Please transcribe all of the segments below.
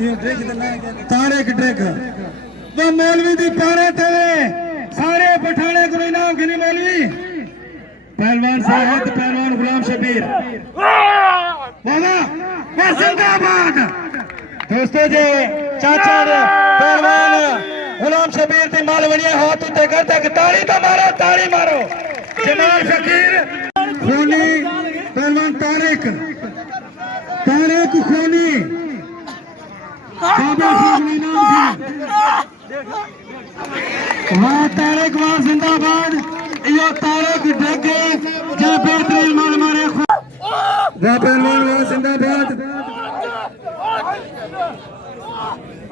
Tariq trick वो मौलवी दी पारे तेरे सारे पठाने को इनाम गिनी मौलवी पहलवान साहिद पहलवान गुलाम शबीर जिंदाबाद दोस्तों जी चाचा पहलवान गुलाम शबीर दी माल बढ़िया हाथ उत्ते करते ताड़ी तो ताड़ी मारो जमाल फकीर खूनी पहलवान तारिक खूनी वाह तारिक वाह जिंदाबाद यो तारिक डगे जो बेहतरीन मार मारे वाह पहलवान वाह जिंदाबाद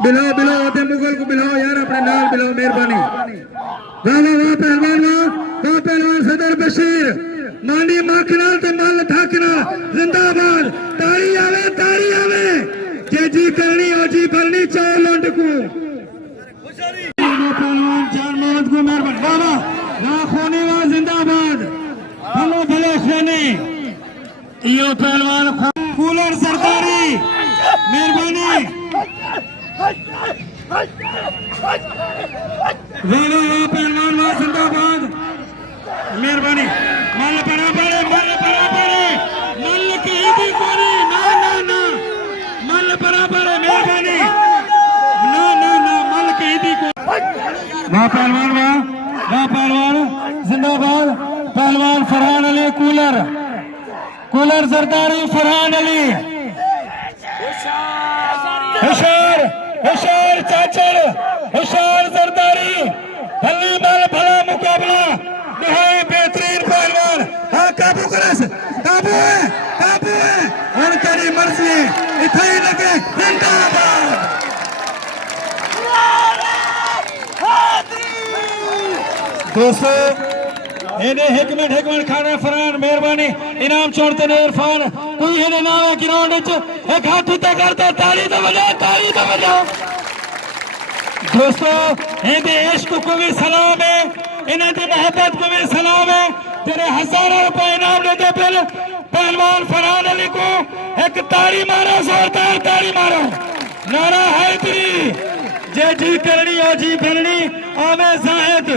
बिलाओ बिलाओ आते मुगल को बिलाओ यार अपने नाल बिलाओ मेहरबानी वाह वाह पहलवान सदर बशीर मांडी माखना ते मल ठाकना जिंदाबाद ताड़ी आवे जे जी करनी और जी भरनी चाहे लंड को पहलवान चार मोहम्मद को मेहरबान बाबा ना खोने वा जिंदाबाद हेलो भले खोने यो पहलवान कूलर सरकारी मेहरबानी पहलवान वा जिंदाबाद मेहरबानी मल बराबर मल की भी कोनी ना मल बराबर मेहरबानी ना मल की भी को वाह पहलवान जिंदाबाद पहलवान फरहान अली कूलर सरदारी फरहान अली होशियार चाचड़ होशियार सरदारी भली मल भला मुकाबला निहाई बेहतरीन पहलवान हाँ काबू है उनकी मर्जी इतना ही लगे जिंदाबाद दोस्तों इन्हें एक मिनट खाना फरहान मेहरबानी इनाम छोड़ते ने इरफान कोई है नाम है ग्राउंड एक हाथ उठा करते ताली तो बजाओ दोस्तों इनके इश्क को भी सलाम है इनकी मोहब्बत को भी सलाम है तेरे हजारों रुपए इनाम लेते पहलवान फरहान अली को एक ताड़ी मारो जोरदार ताड़ी मारो नारा हैदरी जे जी करनी और जी भरनी आमे जाहिद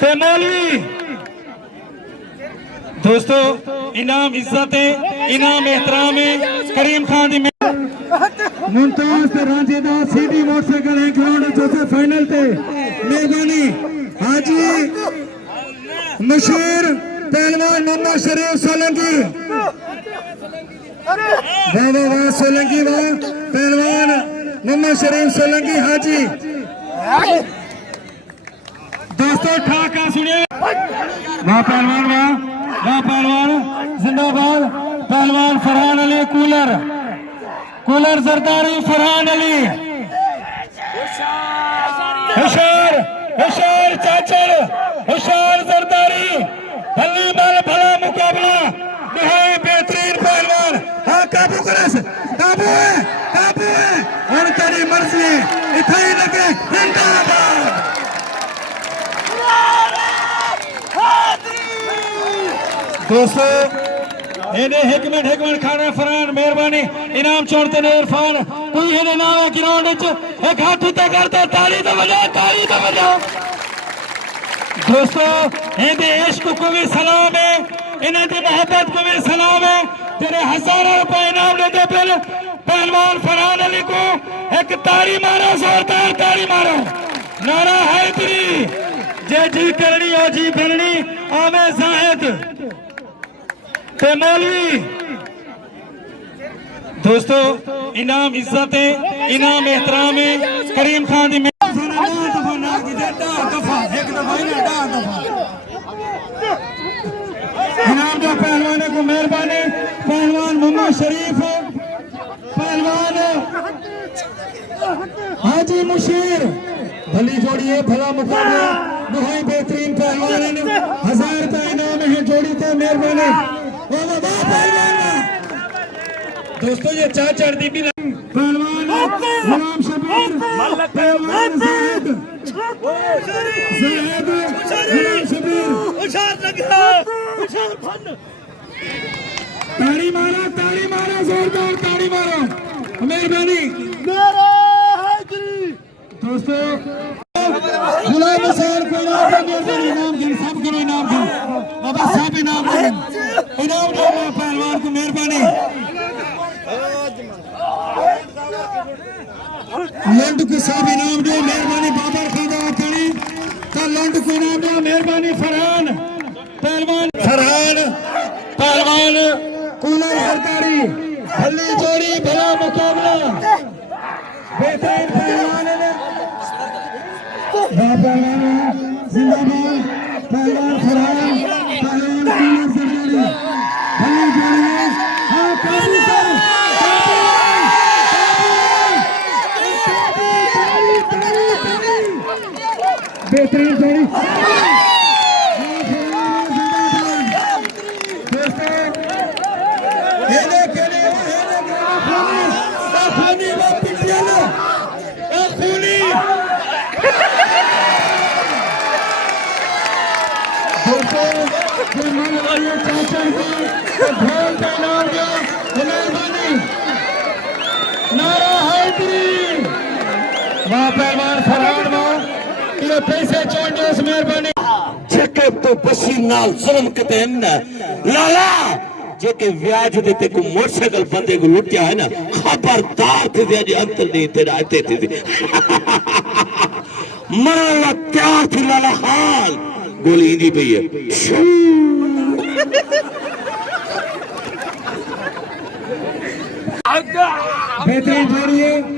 ते मौलवी दोस्तों इनाम इज्जत है इनाम एहतराम है करीम खान दी मुमताज ते रांझेदा सीधी मोटरसाइकिल ग्राउंड चौथे फाइनल ते मेहरबानी हाजी मशहूर पहलवान मोहम्मद शरीफ सोलंकी वाह सोलंकी वाह पहलवान मोहम्मद शरीफ सोलंकी हाजी दोस्तों ठाका सुनिए वाह पहलवान जिंदाबाद पहलवान फरहान अली कूलर सरदारी फरहान अली होशियार चाचड़ होशियार सरदारी भली मल भला मुकाबला निहाई बेहतरीन पहलवान हाँ काबू है उनकी मर्जी इतना ही लगे जिंदाबाद दोस्तों इन्हें एक मिनट खाना फरहान मेहरबानी इनाम छोड़ते ने इरफान कोई है नाम है ग्राउंड एक हाथ उठा करते ताली तो बजाओ दोस्तों इनके इश्क को भी सलाम है इनकी मोहब्बत को भी सलाम है तेरे हजारों रुपए इनाम लेते पहलवान फरहान अली को एक ताड़ी मारो जोरदार ताड़ी मारो नारा हैदरी जे जी करनी और जी भरनी आमे जाहिद ते मौलवी दोस्तों इनाम इज्जत है इनाम एहतराम है करीम खान दी इनाम दो पहलवान को मेहरबानी पहलवान मोहम्मद शरीफ पहलवान हाजी मुशीर भली जोड़ी है भला मुकाबला बहुत बेहतरीन पहलवान 1000 रुपए इनाम है जोड़ी तो मेहरबानी दोस्तों ये चाचड़ दी भी पहलवान गुलाम शबीर पहलवान जाहिद गुलाम शबीर ताड़ी मारो जोरदार ताड़ी मारो मेहरबानी दोस्तों गुलाम हुसैन को इनाम दिन सब करो इनाम दिन बाबा साहब इनाम दो पहलवान को मेहरबानी लंड को सब इनाम दो मेहरबानी बाबर खादा कड़ी तो लंड को इनाम दो मेहरबानी फरहान पहलवान कूलर सरकारी भली जोड़ी भला मुकाबला बेहतरीन पहलवान जिंदाबाद पहलवान फरहान पहलवान कूलर सरकारी भली जोड़ी हाँ काबू कर बेहतरीन जोड़ी पैसे चोंडे उस मेहरबानी जेके तो बशीर नाल जुल्म कते न लाला जेके व्याज देते को मोटरसाइकिल बंदे को लुटिया है ना खबरदार थे जे अंतर नहीं तेरा आते थे मरला तैयार थी लाला हाल गोली इंदी पई है बेहतरीन जोड़ी है